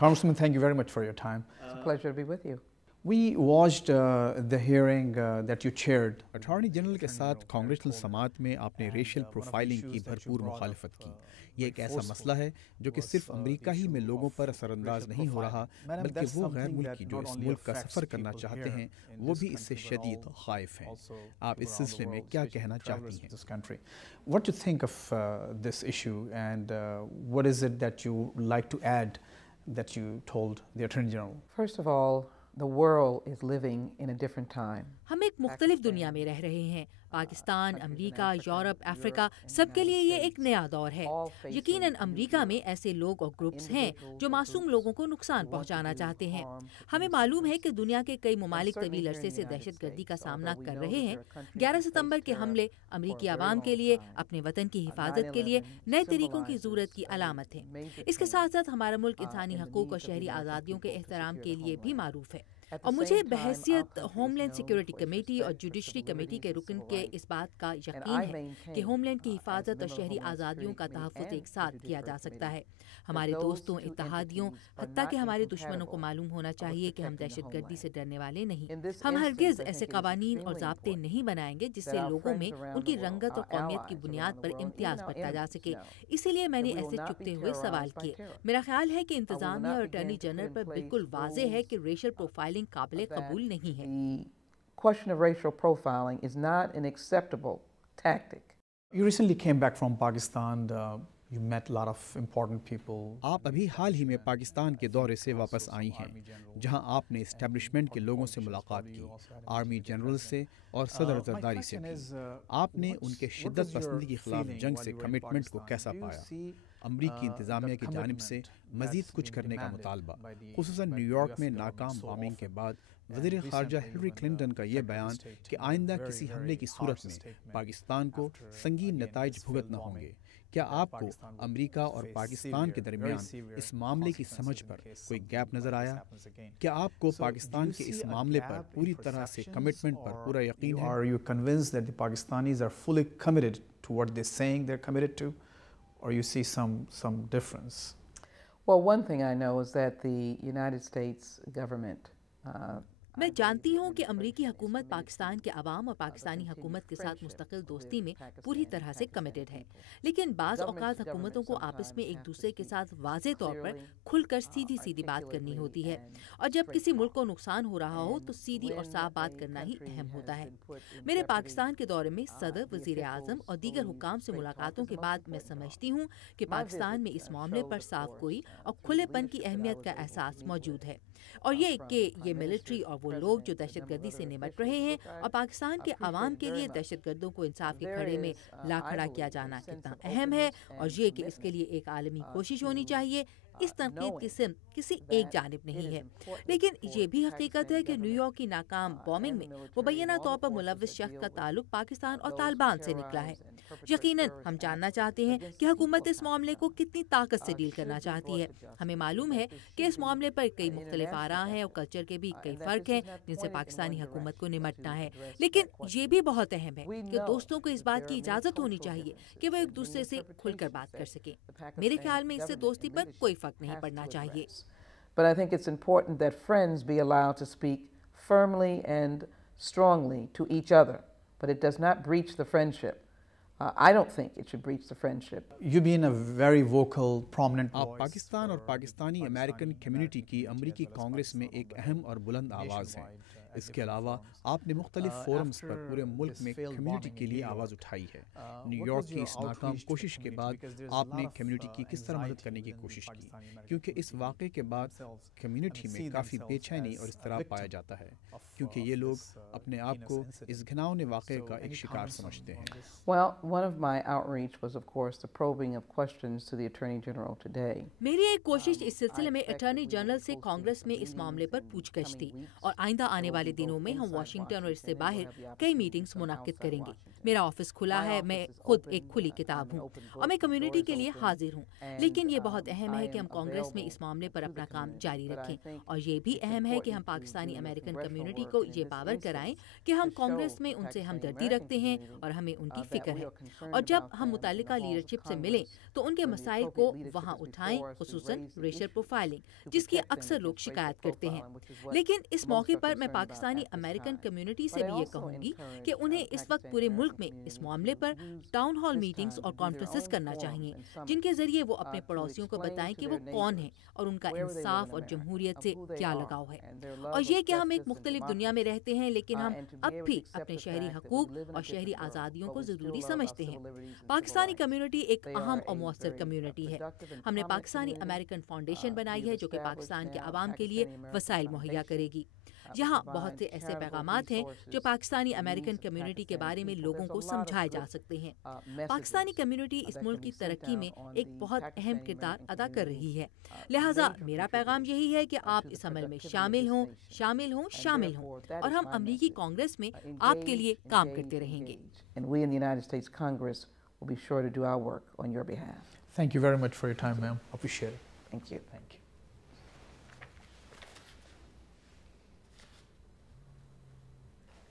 Congressman, thank you very much for your time. It's a pleasure to be with you. We watched the hearing that you chaired. Attorney general के साथ congressional समात में आपने racial profiling की भरपूर मुखालफत की। ये एक ऐसा मसला है जो कि सिर्फ अमेरिका ही में लोगों पर असरअंदाज नहीं हो रहा, बल्कि वो गैर मुल्की जो इस मुल्क का सफ़र करना चाहते हैं वो भी इससे शदीद ख़ाइफ हैं। आप इस सिलसिले में क्या कहना चाहती हैं? What do you think of this issue, and what is it that you like to add that you told the Attorney General? First of all, the world is living in a different time. हम एक मुख्तलिफ दुनिया में रह रहे हैं। Pakistan, America, Europe, Africa, सबके लिए ये एक नया दौर है। यकीनन अमेरिका में ऐसे लोग और ग्रुप्स हैं जो मासूम लोगों को नुकसान पहुंचाना चाहते हैं। हमें मालूम है कि दुनिया के कई ममालिक तवील अरसे से दहशतगर्दी का सामना कर रहे हैं। 11 सितंबर के हमले अमेरिकी आवाम के लिए अपने वतन की हिफाजत के लिए नए तरीकों की जरूरत की अलामत है। इसके साथ साथ हमारा मुल्क इंसानी हकूक और शहरी आज़ादियों के एहतराम के लिए भी मारूफ है। और मुझे बहैसियत होमलैंड सिक्योरिटी कमेटी और जुडिशरी कमेटी के रुकन के इस बात का यकीन है कि होमलैंड की हिफाजत और शहरी आज़ादियों का तहफ़्फ़ुज़ एक साथ किया जा सकता है। हमारे दोस्तों, इत्तेहादियों, हत्ता कि हमारे दुश्मनों को मालूम होना चाहिए कि हम दहशतगर्दी से डरने वाले नहीं। हम हरगिज़ ऐसे कवानीन और ज़ाब्ते नहीं बनाएंगे जिससे लोगों में उनकी रंगत और कौमियत की बुनियाद पर इम्तियाज़ बरता जा सके। इसीलिए मैंने ऐसे चुपते हुए सवाल किए। मेरा ख्याल है कि इंतज़ामिया और अटॉर्नी जनरल पर बिल्कुल वाज़े है कि रेशियल प्रोफाइलिंग काबिले कबूल नहीं है। The question of racial profiling is not an acceptable tactic. You recently came back from Pakistan. You met a lot of important people. आप अभी हाल ही में पाकिस्तान के दौरे से वापस आई हैं, जहां आपने इस्टेब्लिशमेंट के लोगों से मुलाकात की, आर्मी जनरल से और सदर जरदारी से भी। आपने उनके शिद्दत पसंदी के खिलाफ जंग से कमिटमेंट को कैसा पाया? अमरीकी इंतज़ामिया की जानिब से मज़ीद कुछ करने का मुतालबा, खुसूसन न्यूयॉर्क में नाकाम बॉम्बिंग के बाद वज़ीर ख़ारजा हिलरी क्लिंटन का ये बयान कि आइंदा किसी हमले की सूरत में पाकिस्तान को संगीन नताइज भुगतना होंगे। क्या आपको अमेरिका और पाकिस्तान के दरमियान इस मामले की समझ पर कोई गैप नज़र आया? क्या आपको पाकिस्तान के इस मामले पर पूरी तरह से कमिटमेंट पर पूरा यकीन है? Are you convinced that the Pakistanis are fully committed to what they're saying they're committed to, or you see some difference? Well, one thing I know is that the United States government मैं जानती हूँ कि अमरीकी हुकूमत पाकिस्तान के अवाम और पाकिस्तानी हुकूमत के साथ मुस्तकिल दोस्ती में पूरी तरह से कमिटेड है, लेकिन बाज़ औक़ात हुकूमतों को आपस में एक दूसरे के साथ वाज़े तौर पर खुलकर सीधी सीधी बात करनी होती है, और जब किसी मुल्क को नुकसान हो रहा हो तो सीधी और साफ बात करना ही अहम होता है। मेरे पाकिस्तान के दौरे में सदर, वज़ीर आज़म और दीगर हुक्काम से मुलाकातों के बाद मैं समझती हूँ कि पाकिस्तान में इस मामले पर साफ गोई और खुलेपन की अहमियत का एहसास मौजूद है, और ये कि ये मिलिट्री और वो लोग जो दहशतगर्दी से निमट रहे हैं और पाकिस्तान के अवाम के लिए दहशतगर्दों को इंसाफ के खड़े में ला खड़ा किया जाना कितना अहम है, और ये कि इसके लिए एक आलमी कोशिश होनी चाहिए। इस तनकीद की सिमत किसी एक जानिब नहीं है, लेकिन ये भी हकीकत है कि न्यूयॉर्क की नाकाम बॉम्बिंग में मुबैना तौर पर मुलव्वस शख्स का ताल्लुक पाकिस्तान और तालिबान से निकला है। यकीनन हम जानना चाहते हैं कि हुकूमत इस मामले को कितनी ताकत से डील करना चाहती है। हमें मालूम है कि इस मामले पर कई मुख्तलिफ आरा हैं और कल्चर के भी कई फ़र्क हैं जिनसे पाकिस्तानी हुकूमत को निमटना है, लेकिन ये भी बहुत अहम है कि दोस्तों को इस बात की इजाज़त होनी चाहिए कि वो एक दूसरे से खुलकर बात कर सकें। मेरे ख्याल में इससे दोस्ती पर कोई फ़र्क नहीं पड़ना चाहिए। But I think it's important that friends be allowed to speak firmly and strongly to each other, but it does not breach the friendship. I don't think it should breach the friendship. You've been a very vocal, prominent आप voice. Pakistan और Pakistani American community की अमरीकी कांग्रेस में एक अहम और बुलंद आवाज़ हैं। इसके अलावा आपने मुख्तलिफ फोरम्स पर पूरे मुल्क में कम्युनिटी के लिए आवाज़ उठाई है। न्यूयॉर्क की इस नाकाम कोशिश के बाद आपने कम्युनिटी की किस तरह मदद करने की कोशिश की, क्योंकि इस वाक़े के बाद कम्युनिटी में काफ़ी बेचैनी और इज़्तिराब पाया जाता है, क्योंकि ये लोग अपने आप को इस घिनौने वाक़े का एक शिकार समझते हैं। Well, one of my outreach was, of course, the probing of questions to the Attorney General today. मेरी एक कोशिश इस सिलसिले में अटॉर्नी जनरल से कांग्रेस में इस मामले पर पूछगछ थी और आइंदा आने वाले दिनों में हम वाशिंगटन और इससे बाहर कई मीटिंग्स मुनाकिद करेंगे। मेरा ऑफिस खुला है, मैं खुद एक खुली किताब हूँ और मैं कम्युनिटी के लिए हाजिर हूँ, लेकिन ये बहुत अहम है कि हम कांग्रेस में इस मामले पर अपना काम जारी रखें और ये भी अहम है कि हम पाकिस्तानी अमेरिकन कम्युनिटी को ये बावर कराएं कि हम कांग्रेस में उनसे हमदर्दी रखते हैं और हमें उनकी फिक्र है, और जब हम मुतालिका लीडरशिप से मिलें तो उनके मसाइल को वहाँ उठाएं, खुसूसन रेशियल प्रोफाइलिंग जिसकी अक्सर लोग शिकायत करते हैं। लेकिन इस मौके पर मैं पाकिस्तानी अमेरिकन कम्युनिटी से भी ये कहूँगी कि उन्हें इस वक्त पूरे मुल्क में इस मामले पर टाउन हॉल मीटिंग्स और कॉन्फ्रेंसेस करना चाहिए, जिनके जरिए वो अपने पड़ोसियों को बताएं कि वो कौन है और उनका इंसाफ और जमहूरियत से क्या लगाव है, और ये कि हम एक मुख्तलिफ दुनिया में रहते हैं लेकिन हम अब भी अपने शहरी हकूक और शहरी आज़ादियों को ज़रूरी समझते हैं। पाकिस्तानी कम्युनिटी एक अहम और मौसर कम्युनिटी है। हमने पाकिस्तानी अमेरिकन फाउंडेशन बनाई है जो कि पाकिस्तान के अवाम के लिए वसाइल मुहैया करेगी। यहाँ बहुत से ऐसे पैगामात हैं जो पाकिस्तानी अमेरिकन कम्युनिटी के बारे में लोगों को समझाए जा सकते हैं। पाकिस्तानी कम्युनिटी इस मुल्क की तरक्की में एक बहुत अहम किरदार अदा कर रही है, लिहाजा मेरा पैगाम यही है कि आप इस अमल में शामिल हों, शामिल हों, शामिल हों, और हम अमरीकी कांग्रेस में आपके लिए काम करते रहेंगे। Thank you very much for your time, ma'am. Appreciate it. Thank you. Thank you.